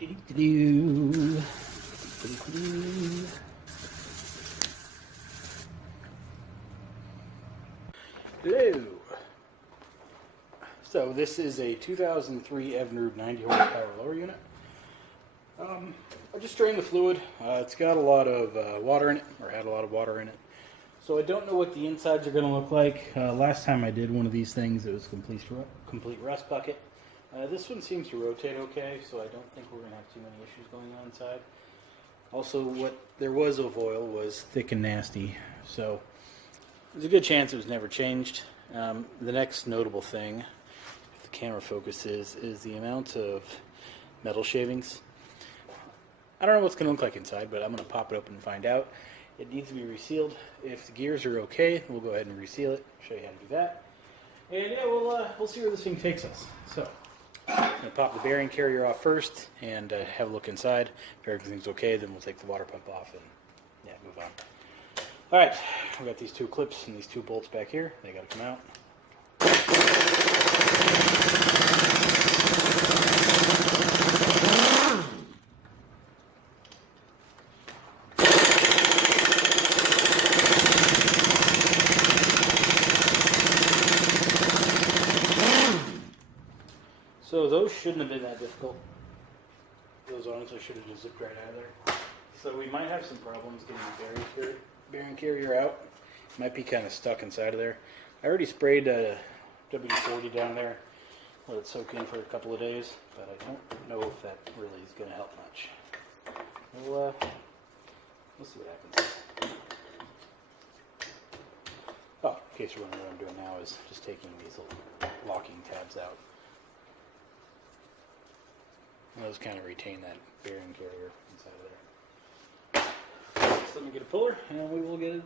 Hello. So this is a 2003 Evinrude 90 horsepower lower unit. I just drained the fluid. It's got a lot of water in it, or had a lot of water in it. So I don't know what the insides are going to look like. Last time I did one of these things, it was a complete rust bucket. This one seems to rotate okay, so I don't think we're going to have too many issues going on inside. Also, what there was of oil was thick and nasty, so there's a good chance it was never changed. The next notable thing, if the camera focuses, is the amount of metal shavings. I don't know what's going to look like inside, but I'm going to pop it open and find out. It needs to be resealed. If the gears are okay, we'll go ahead and reseal it, show you how to do that. And yeah, we'll see where this thing takes us. So, I'm going to pop the bearing carrier off first and have a look inside. If everything's okay, then we'll take the water pump off and yeah, move on. Alright, we got these two clips and these two bolts back here. They got to come out. So those shouldn't have been that difficult. Those honestly should have just zipped right out of there. So we might have some problems getting the bearing carrier out. It might be kind of stuck inside of there. I already sprayed WD-40 down there. Let it soak in for a couple of days, but I don't know if that really is going to help much. We'll see what happens. Oh, in case you're wondering what I'm doing now is just taking these little locking tabs out. And those kind of retain that bearing carrier inside of there. So let me get a puller and we will get it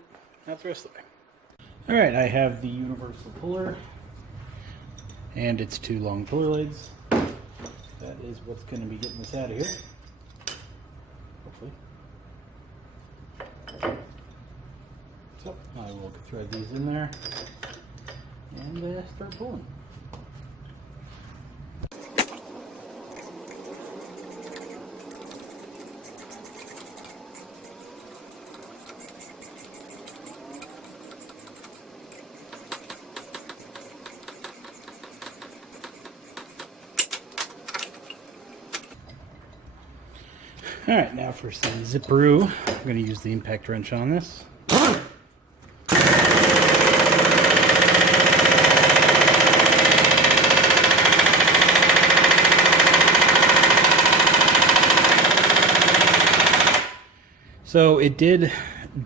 out the rest of the way. Alright, I have the universal puller and its two long puller legs. That is what's going to be getting this out of here. Hopefully. So I will thread these in there and start pulling. Alright, now for some zipperoo, I'm going to use the impact wrench on this. So it did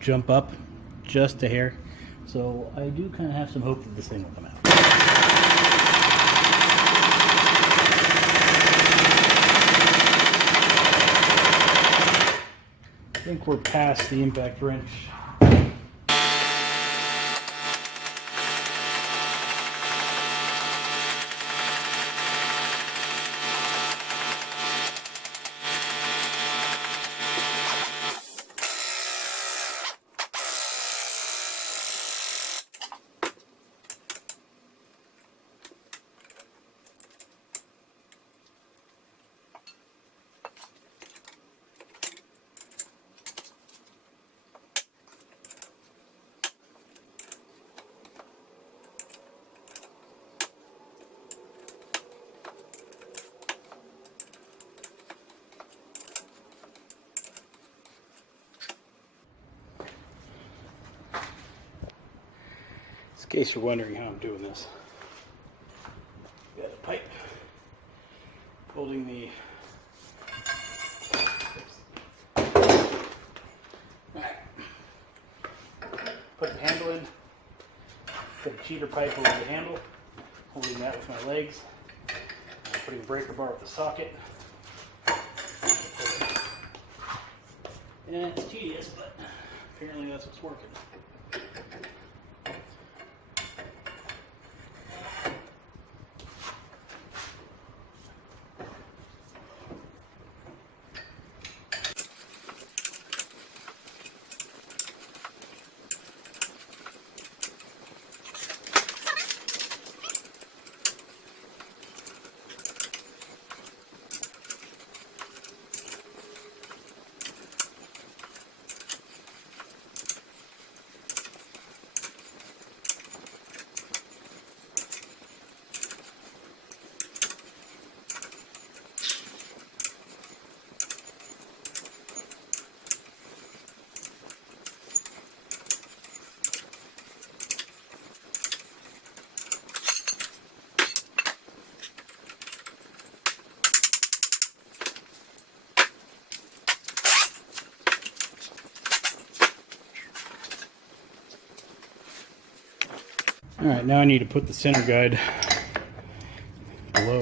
jump up just a hair, so I do kind of have some hope that this thing will come out. I think we're past the impact wrench. In case you're wondering how I'm doing this, got a pipe holding the put the handle in, put a cheater pipe over the handle, holding that with my legs, putting a breaker bar with the socket. And it's tedious, but apparently that's what's working. Alright, now I need to put the center guide below.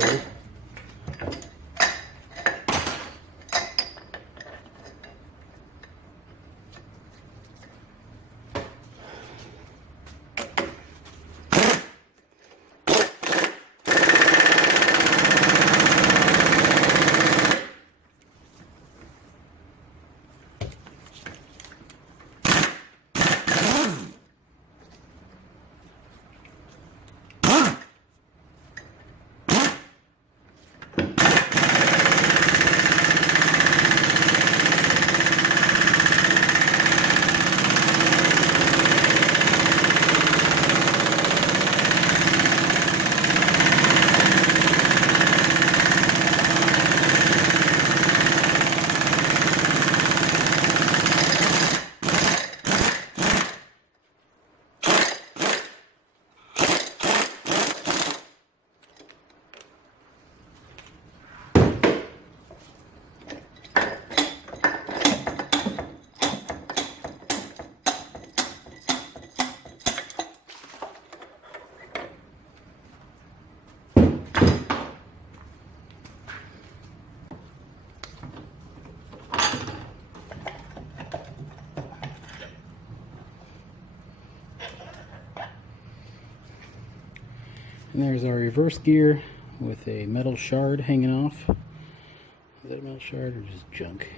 And there's our reverse gear with a metal shard hanging off. Is that a metal shard or just junk?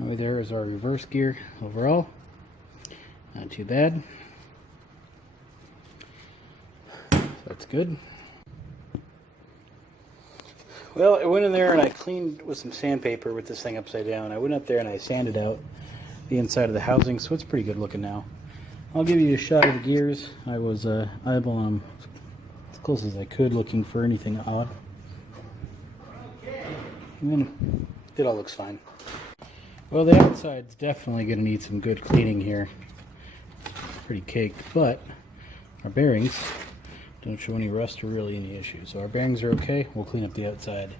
Over there is our reverse gear overall. Not too bad. So that's good. Well, I went in there and I cleaned with some sandpaper with this thing upside down. I went up there and I sanded out the inside of the housing, so it's pretty good looking now. I'll give you a shot of the gears. I was eyeballing them as close as I could, looking for anything odd. And then it all looks fine. Well, the outside's definitely going to need some good cleaning here. Pretty caked, but our bearings don't show any rust or really any issues. So our bearings are okay. We'll clean up the outside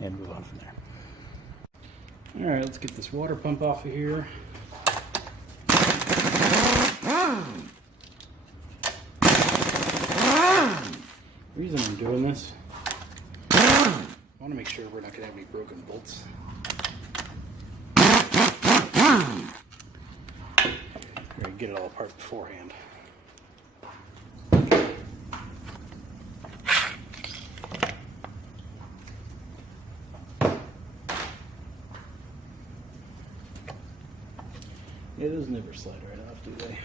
and move on from there. Alright, let's get this water pump off of here. The reason I'm doing this, I want to make sure we're not going to have any broken bolts. We're going to get it all apart beforehand. Yeah, those never slide right off, do they?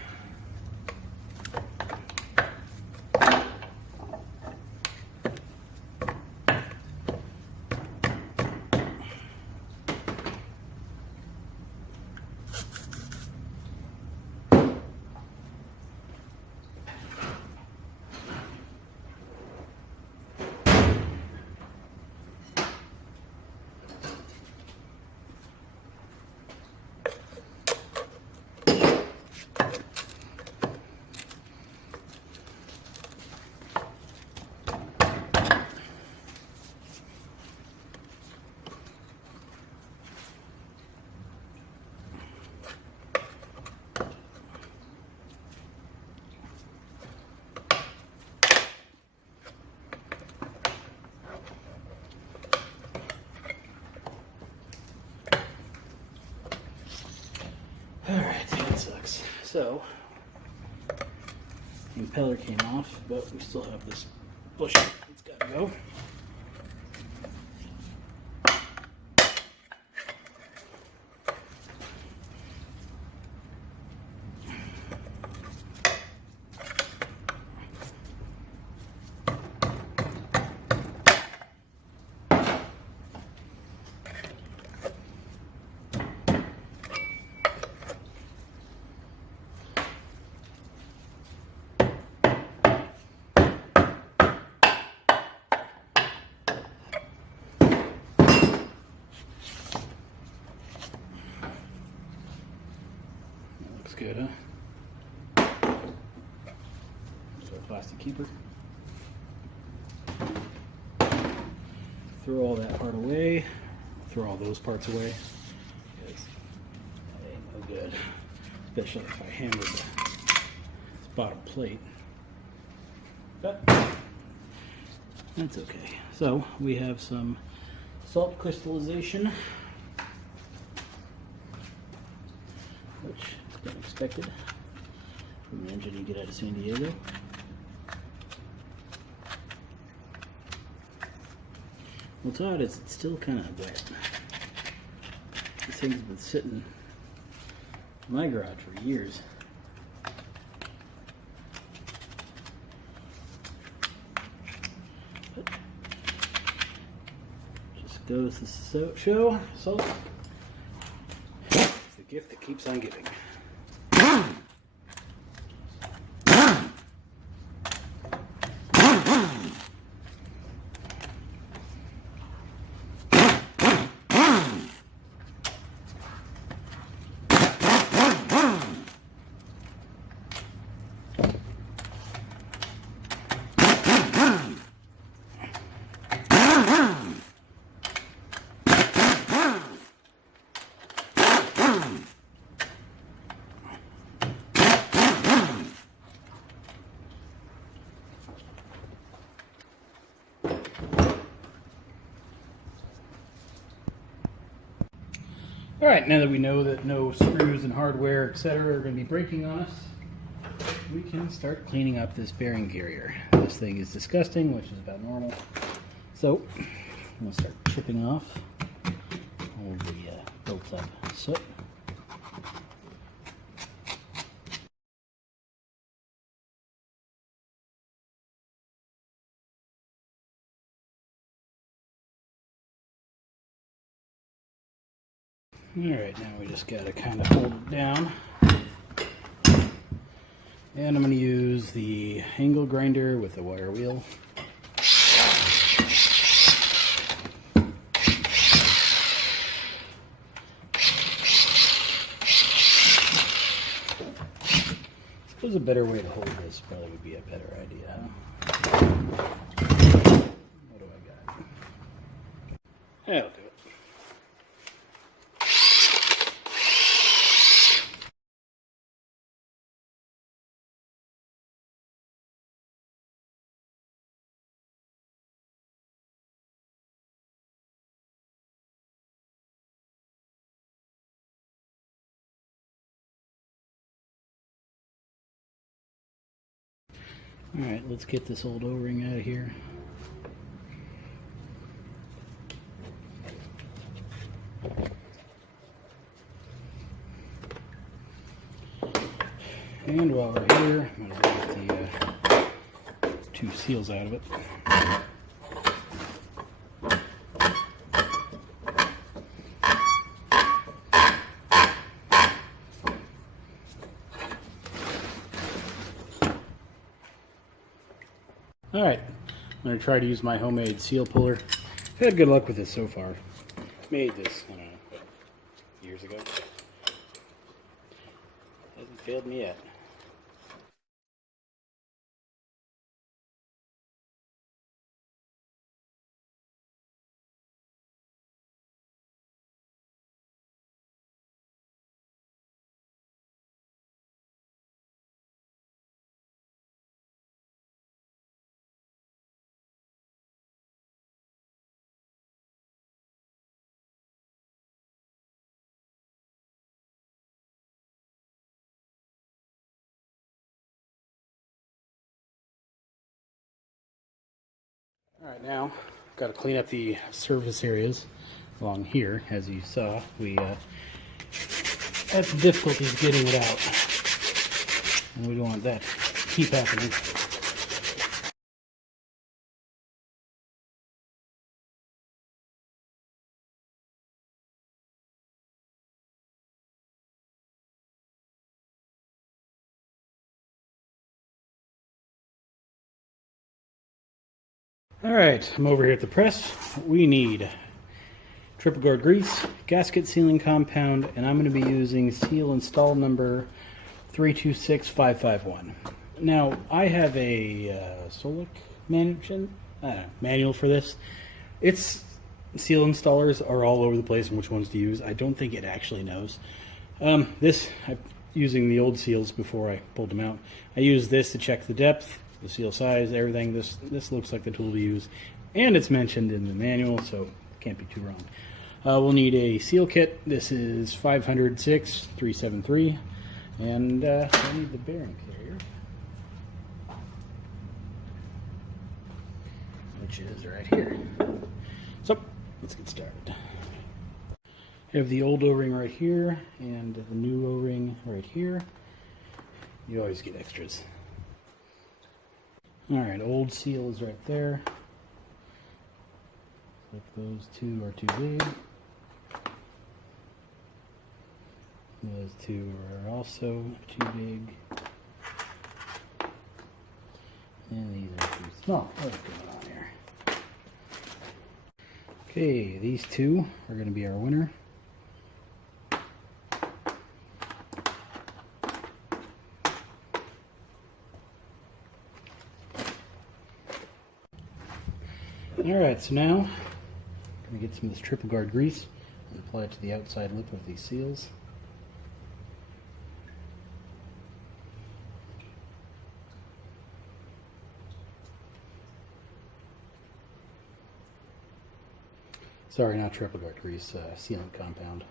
Alright, that sucks. So, the impeller came off, but we still have this bushing. It's got to go. Good, huh? So a plastic keeper. Throw all that part away. Throw all those parts away. Because that ain't no good. Especially if I hammer this bottom plate. But that's okay. So we have some salt crystallization, which is unexpected from an engine you get out of San Diego. What's odd is it's still kind of wet. This thing's been sitting in my garage for years. But just goes to show salt. It's the gift that keeps on giving. Alright, now that we know that no screws and hardware, etc. are going to be breaking on us, we can start cleaning up this bearing gear here. This thing is disgusting, which is about normal. So, I'm going to start chipping off all the built up soot. Alright, now we just gotta kind of hold it down. And I'm going to use the angle grinder with the wire wheel. I suppose a better way to hold this probably would be a better idea, huh? What do I got? That'll do it. Alright, let's get this old O-ring out of here. And while we're here, I'm going to get the two seals out of it. Alright, I'm going to try to use my homemade seal puller. I've had good luck with this so far. Made this, I don't know, years ago. Hasn't failed me yet. Alright, now got to clean up the surface areas along here. As you saw, we had some difficulties getting it out, and we don't want that to keep happening. Alright, I'm over here at the press. We need triple guard grease, gasket sealing compound, and I'm going to be using seal install number 326551. Now, I have a Solic manual for this. Its seal installers are all over the place and which ones to use. I don't think it actually knows. I'm using the old seals before I pulled them out. I use this to check the depth. the seal size, everything. This looks like the tool to use, and it's mentioned in the manual, so can't be too wrong. We'll need a seal kit. This is 506 373, and I need the bearing carrier, which is right here. So let's get started. I have the old O-ring right here and the new O-ring right here. You always get extras. Alright, old seal is right there. Like those two are too big. Those two are also too big. And these are too small. What's going on here? Okay, these two are going to be our winner. Alright, so now I'm going to get some of this triple guard grease and apply it to the outside lip of these seals. Sorry, not triple guard grease, sealant compound.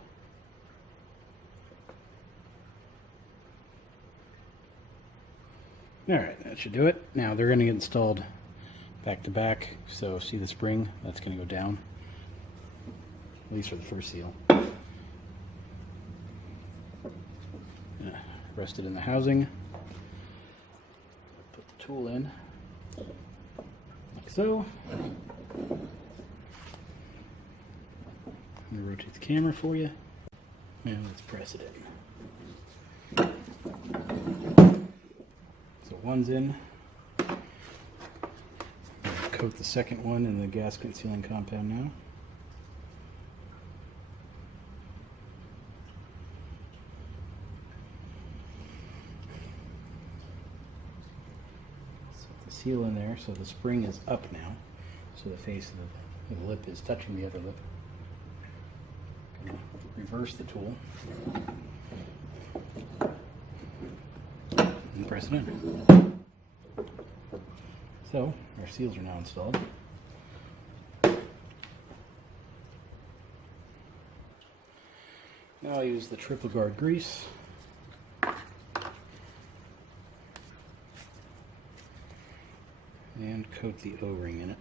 Alright, that should do it. Now they're going to get installed back to back, so see the spring? That's going to go down, at least for the first seal. Rest it in the housing. Put the tool in, like so. I'm going to rotate the camera for you, and let's press it in. So one's in. Coat the second one in the gasket sealing compound now. Set the seal in there so the spring is up now, so the face of the lip is touching the other lip. Reverse the tool and press it in. So our seals are now installed. Now I'll use the triple guard grease and coat the O-ring in it.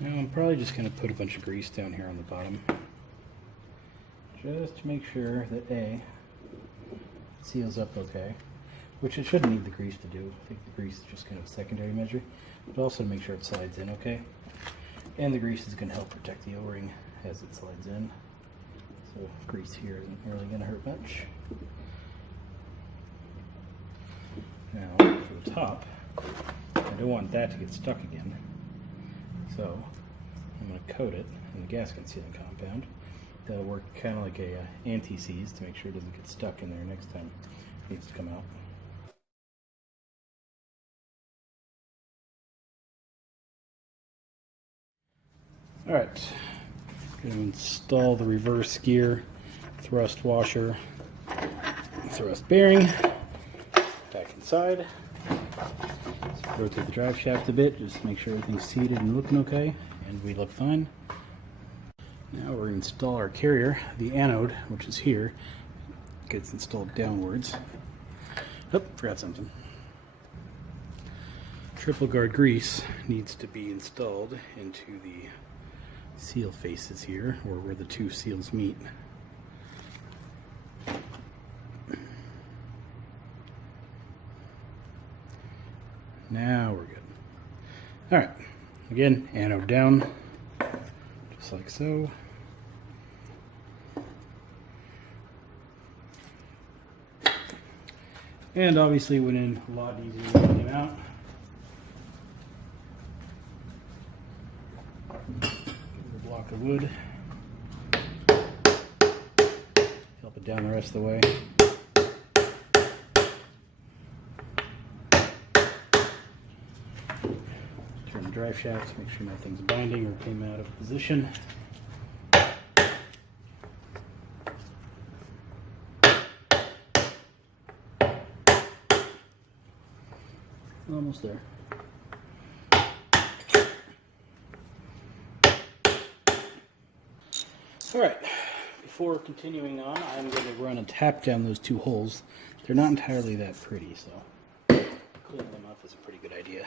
Now I'm probably just going to put a bunch of grease down here on the bottom, just to make sure that it seals up okay, which it shouldn't need the grease to do. I think the grease is just kind of a secondary measure, but also to make sure it slides in okay. And the grease is going to help protect the O-ring as it slides in, so grease here isn't really going to hurt much. Now for the top, I don't want that to get stuck again. So I'm going to coat it in the gasket sealing compound. That'll work kind of like a anti-seize to make sure it doesn't get stuck in there next time it needs to come out. Alright, going to install the reverse gear, thrust washer, thrust bearing back inside. Rotate the drive shaft a bit, just to make sure everything's seated and looking okay, and we look fine. Now we're going to install our carrier. The anode, which is here, gets installed downwards. Oh, forgot something. Triple guard grease needs to be installed into the seal faces here, or where the two seals meet. Now we're good. Alright, again, anode down, just like so. And obviously it went in a lot easier than it came out. the wood. Help it down the rest of the way. Turn the drive shafts, make sure nothing's binding or came out of position. Almost there. Alright, before continuing on, I'm going to run a tap down those two holes. They're not entirely that pretty, so cleaning them up is a pretty good idea.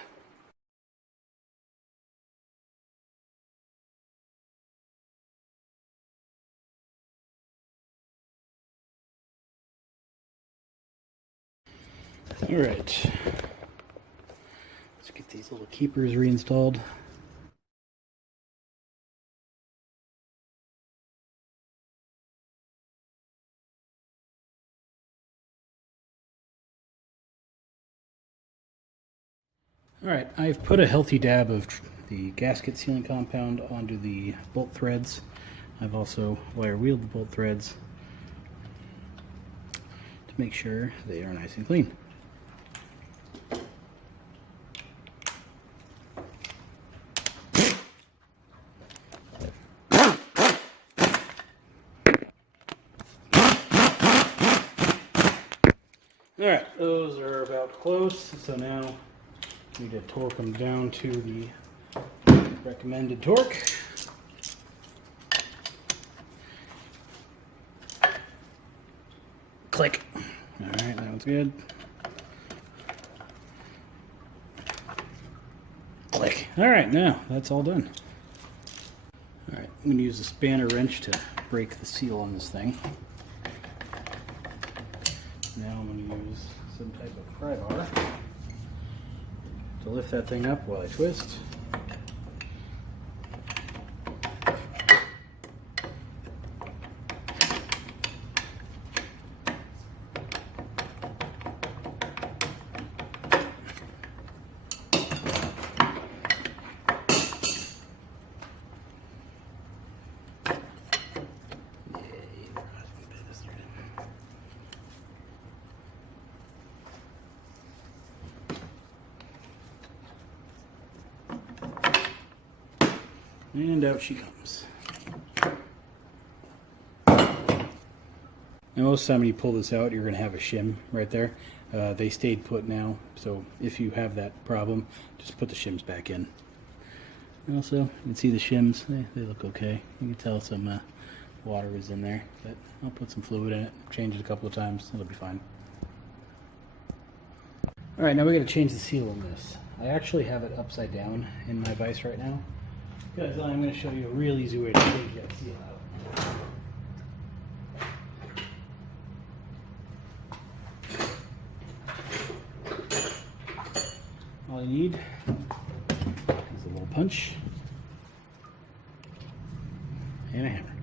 Alright, let's get these little keepers reinstalled. Alright, I've put a healthy dab of the gasket sealing compound onto the bolt threads. I've also wire wheeled the bolt threads to make sure they are nice and clean. Alright, those are about close, so now we need to torque them down to the recommended torque. Click. Alright, that one's good. Click. Alright, now that's all done. Alright, I'm going to use a spanner wrench to break the seal on this thing. Now I'm going to use some type of pry bar to lift that thing up while I twist. And out she comes. Now most of the time when you pull this out, you're going to have a shim right there. They stayed put now, so if you have that problem, just put the shims back in. Also, you can see the shims, they look okay. You can tell some water is in there, but I'll put some fluid in it, change it a couple of times, it'll be fine. Alright, now we got to change the seal on this. I actually have it upside down in my vise right now, because I'm going to show you a real easy way to change that seal out. All you need is a little punch and a hammer.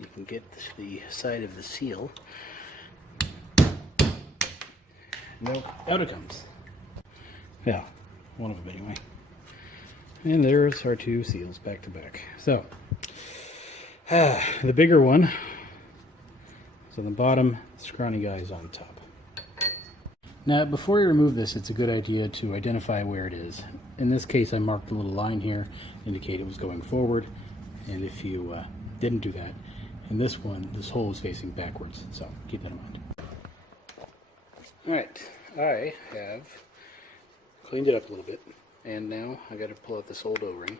You can get the side of the seal, and out it comes. Yeah. One of them anyway. And there's our two seals back to back. So, the bigger one is on the bottom, the scrawny guy is on top. Now, before you remove this, it's a good idea to identify where it is. In this case, I marked a little line here, indicate it was going forward. And if you didn't do that, in this one, this hole is facing backwards. So, keep that in mind. Alright, I have cleaned it up a little bit, and now I got to pull out this old O-ring.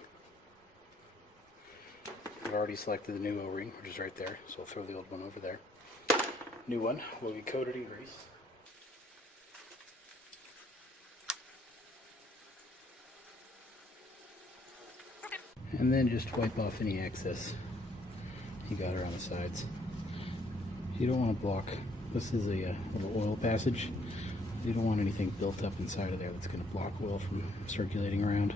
I've already selected the new O-ring, which is right there, so I'll throw the old one over there. New one will be coated in grease. And then just wipe off any excess you got around the sides. You don't want to block. This is a little oil passage. You don't want anything built up inside of there that's going to block oil from circulating around.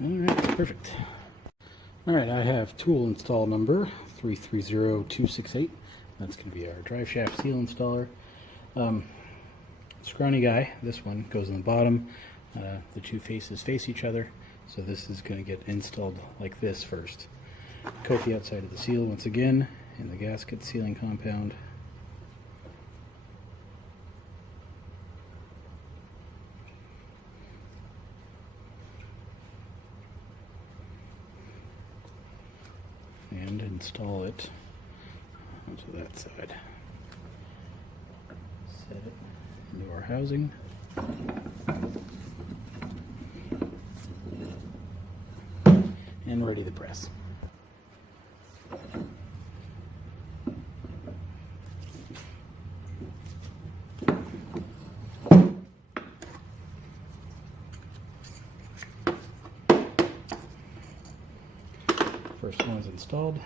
Alright, perfect. Alright, I have tool install number 330268. That's going to be our drive shaft seal installer. Scrawny guy, this one goes on the bottom. The two faces face each other, so this is going to get installed like this first. Coat the outside of the seal once again in the gasket sealing compound. And install it onto that side. Set it into our housing. And ready to press. First one's installed.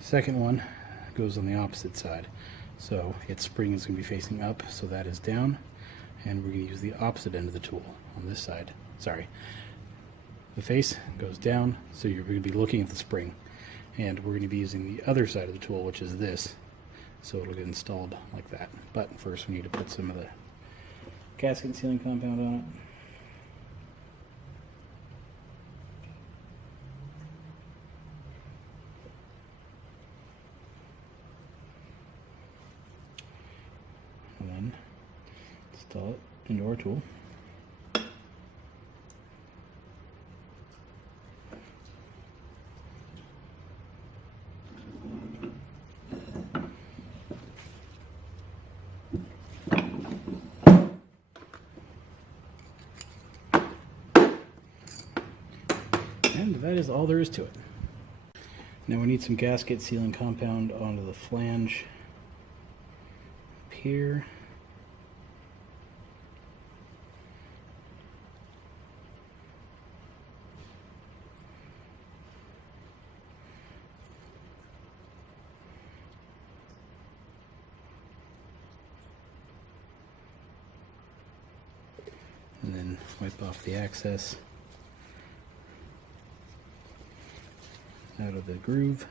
Second one goes on the opposite side. So its spring is going to be facing up, so that is down. And we're going to use the opposite end of the tool on this side. Sorry. The face goes down, so you're going to be looking at the spring. And we're going to be using the other side of the tool, which is this. So it'll get installed like that. But first we need to put some of the gasket sealing compound on it. And then install it into our tool. And that is all there is to it. Now we need some gasket sealing compound onto the flange up here. And then wipe off the excess out of the groove.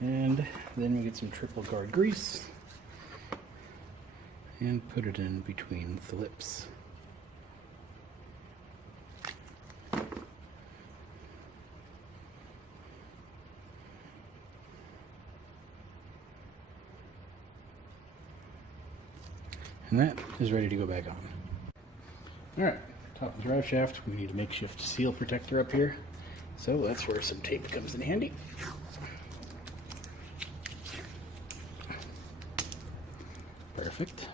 And then we get some triple guard grease and put it in between the lips. And that is ready to go back on. Alright, top of the drive shaft, we need a makeshift seal protector up here. So that's where some tape comes in handy. Perfect.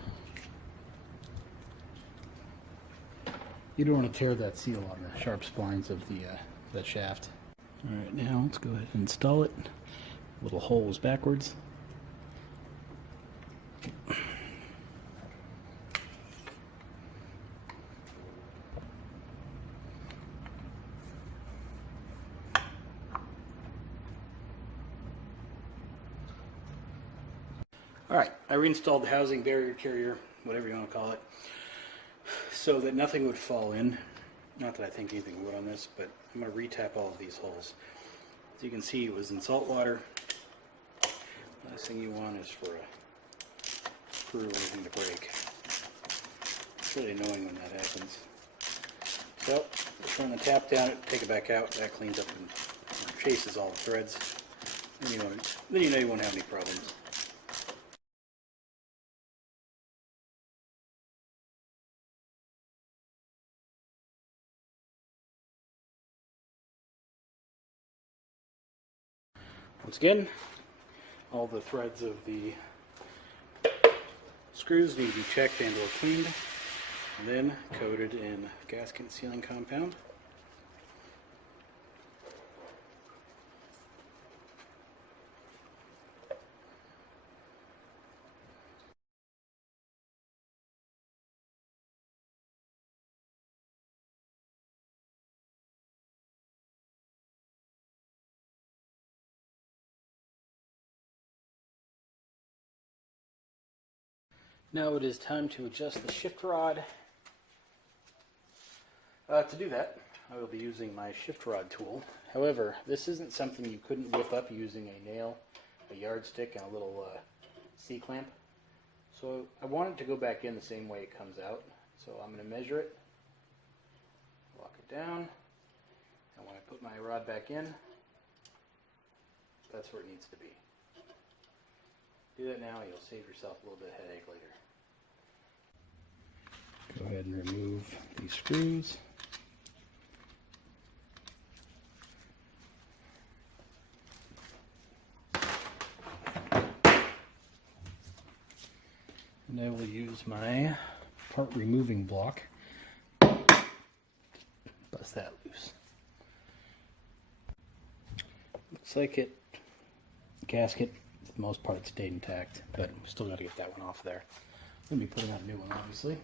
You don't want to tear that seal on the sharp splines of the shaft. Alright, now let's go ahead and install it. Little holes backwards. Alright, I reinstalled the housing barrier carrier, whatever you want to call it, so that nothing would fall in. Not that I think anything would on this, but I'm going to re-tap all of these holes. As you can see, it was in salt water. Last thing you want is for a screw or anything to break. It's really annoying when that happens. So, just run the tap down it, take it back out, that cleans up and chases all the threads. Then you know you won't have any problems. Once again, all the threads of the screws need to be checked and or cleaned, and then coated in gasket sealing compound. Now it is time to adjust the shift rod. To do that, I will be using my shift rod tool. However, this isn't something you couldn't whip up using a nail, a yardstick, and a little C-clamp. So I want it to go back in the same way it comes out. So I'm going to measure it, lock it down, and when I put my rod back in, that's where it needs to be. Do that now, you'll save yourself a little bit of headache later. Go ahead and remove these screws. And I will use my part removing block. Bust that loose. Looks like the gasket, for the most part, stayed intact, but still got to get that one off there. I'm going to be putting on a new one, obviously.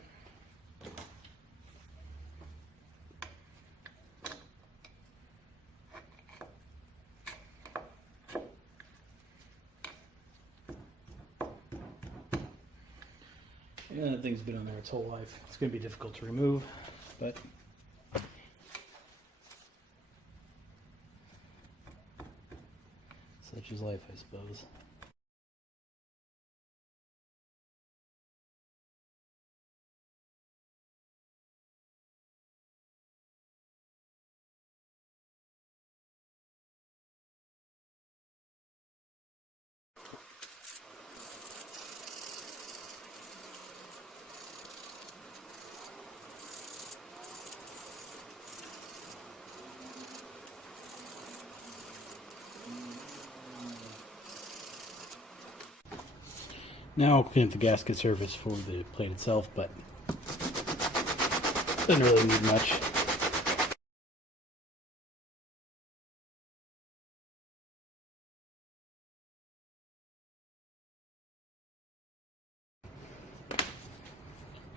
Yeah, that thing's been on there its whole life. It's going to be difficult to remove, but such is life, I suppose. Now I'll clean up the gasket surface for the plate itself, but doesn't really need much.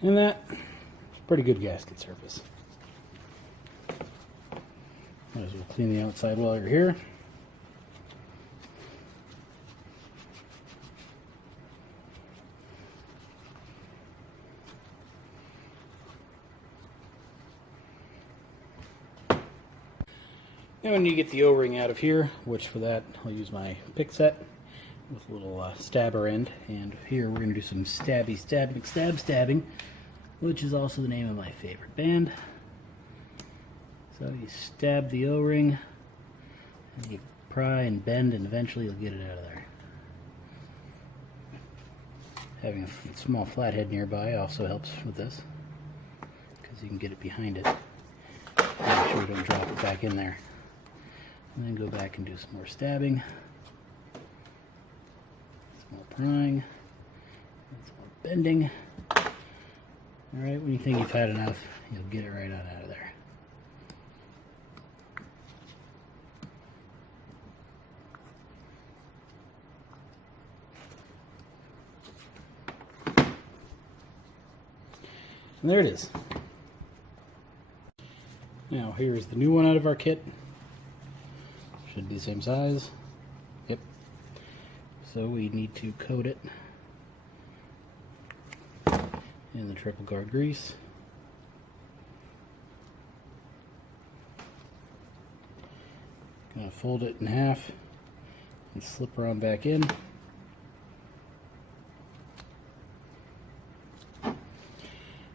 And that's pretty good gasket surface. Might as well clean the outside while you're here. And when you get the O-ring out of here, which for that I'll use my pick set with a little stabber end, and here we're going to do some stabbing, which is also the name of my favorite band. So you stab the O-ring, and you pry and bend, and eventually you'll get it out of there. Having a small flathead nearby also helps with this, because you can get it behind it. Make sure you don't drop it back in there. And then go back and do some more stabbing, some more prying, and some more bending. Alright, when you think you've had enough, you'll get it right on out of there. And there it is. Now here's the new one out of our kit. Should be the same size. Yep. So we need to coat it in the triple guard grease. Gonna fold it in half and slip her on back in.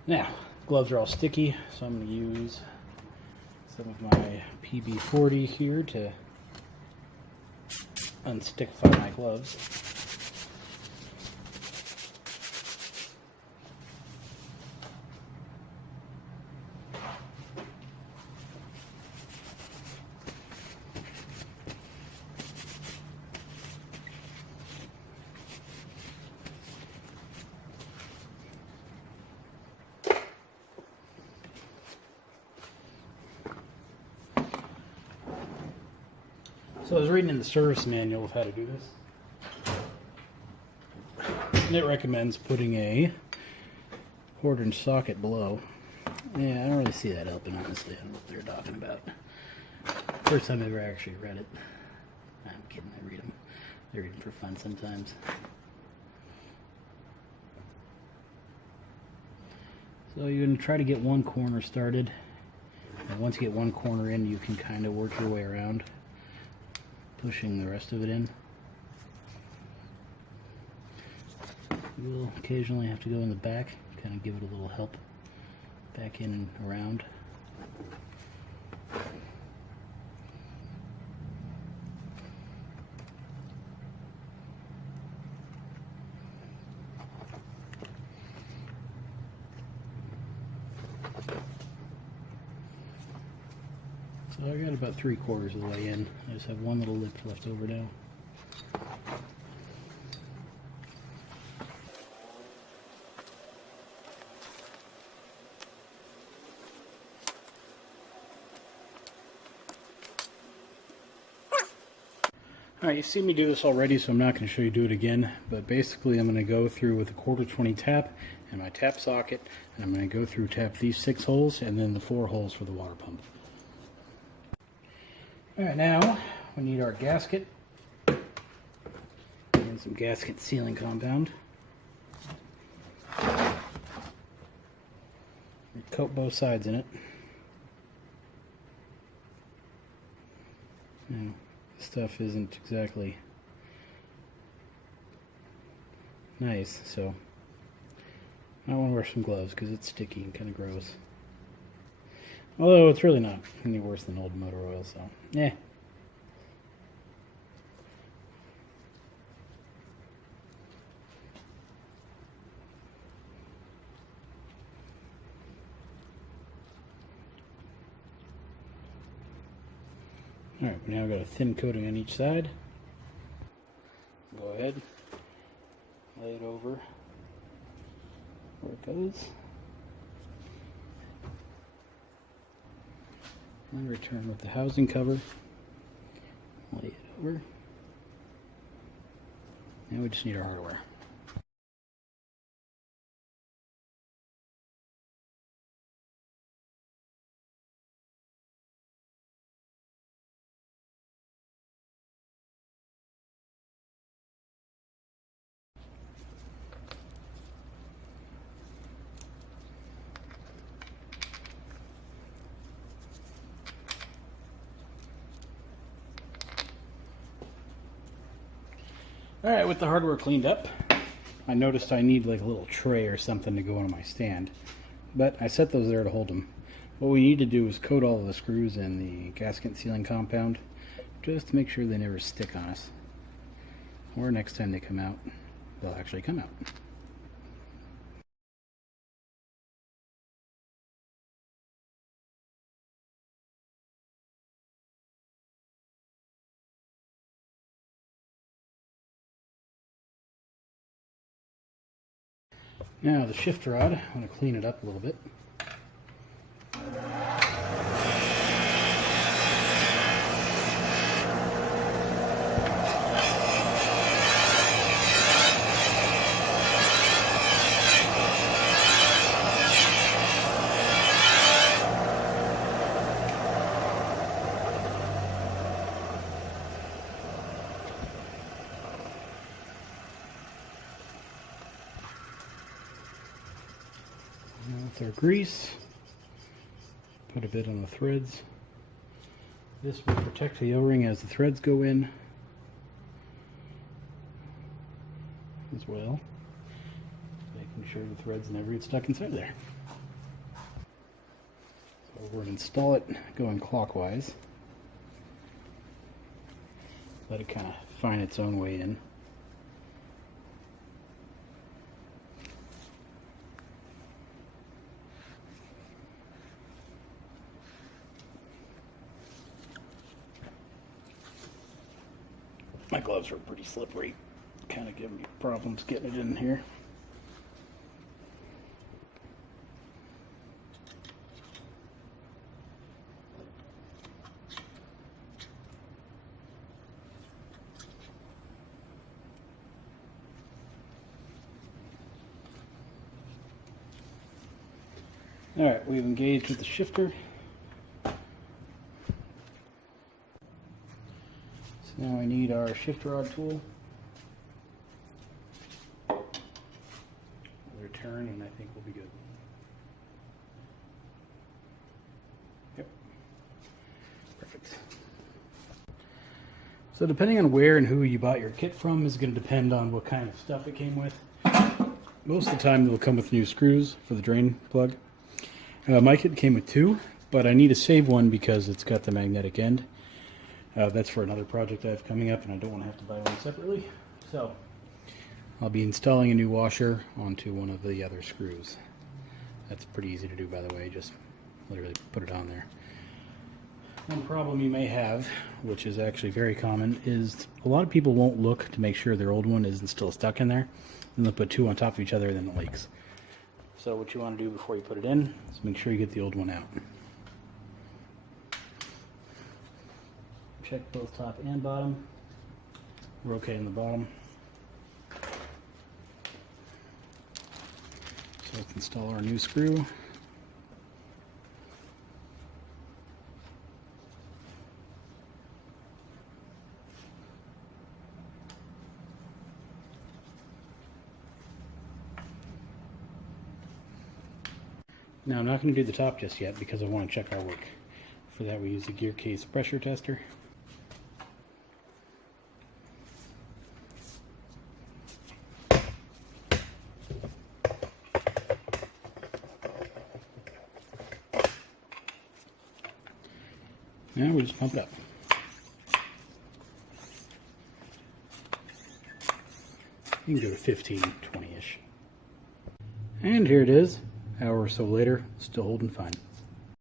Now, gloves are all sticky, so I'm going to use some of my PB40 here to unstickify my gloves. So I was reading in the service manual of how to do this, and it recommends putting a 1/4-inch socket below. Yeah, I don't really see that helping, honestly. I don't know what they're talking about. First time I ever actually read it. I'm kidding, I read them. I read them for fun sometimes. So you're going to try to get one corner started. And once you get one corner in, you can kind of work your way around, pushing the rest of it in. You will occasionally have to go in the back, kind of give it a little help back in and around. So I got about 3/4 of the way in. I just have one little lip left over now. Alright, you've seen me do this already, so I'm not going to show you do it again, but basically I'm going to go through with a 1/4-20 tap and my tap socket, and I'm going to go through tap these 6 holes and then the 4 holes for the water pump. Alright, now we need our gasket and some gasket sealing compound. We coat both sides in it. Now, this stuff isn't exactly nice, so I want to wear some gloves because it's sticky and kind of gross. Although it's really not any worse than old motor oil, so yeah. Alright, we now got a thin coating on each side. Go ahead, lay it over where it goes. And return with the housing cover. Lay it over. Now we just need our hardware. Alright, with the hardware cleaned up, I noticed I need like a little tray or something to go on my stand. But I set those there to hold them. What we need to do is coat all of the screws in the gasket sealing compound, just to make sure they never stick on us. Or next time they come out, they'll actually come out. Now the shift rod, I want to clean it up a little bit. With our grease, put a bit on the threads. This will protect the O-ring as the threads go in as well, making sure the threads never get stuck inside there. So we're going to install it going clockwise. Let it kind of find its own way in. My gloves are pretty slippery, kind of giving me problems getting it in here. Alright, we've engaged with the shifter. Now I need our shift rod tool. Another turn and I think we'll be good. So depending on where and who you bought your kit from is going to depend on what kind of stuff it came with. Most of the time they'll come with new screws for the drain plug. My kit came with 2, but I need to save one because it's got the magnetic end. That's for another project I have coming up, and I don't want to have to buy one separately. So I'll be installing a new washer onto one of the other screws. That's pretty easy to do, by the way, just literally put it on there. One problem you may have, which is actually very common, is a lot of people won't look to make sure their old one isn't still stuck in there, and they'll put 2 on top of each other and then it leaks. So what you want to do before you put it in is make sure you get the old one out. Check both top and bottom. We're okay in the bottom. So let's install our new screw. Now I'm not going to do the top just yet because I want to check our work. For that we use the Gearcase pressure tester. Now we just pump it up. You can go to 15, 20-ish. And here it is. Hour or so later, still holding fine.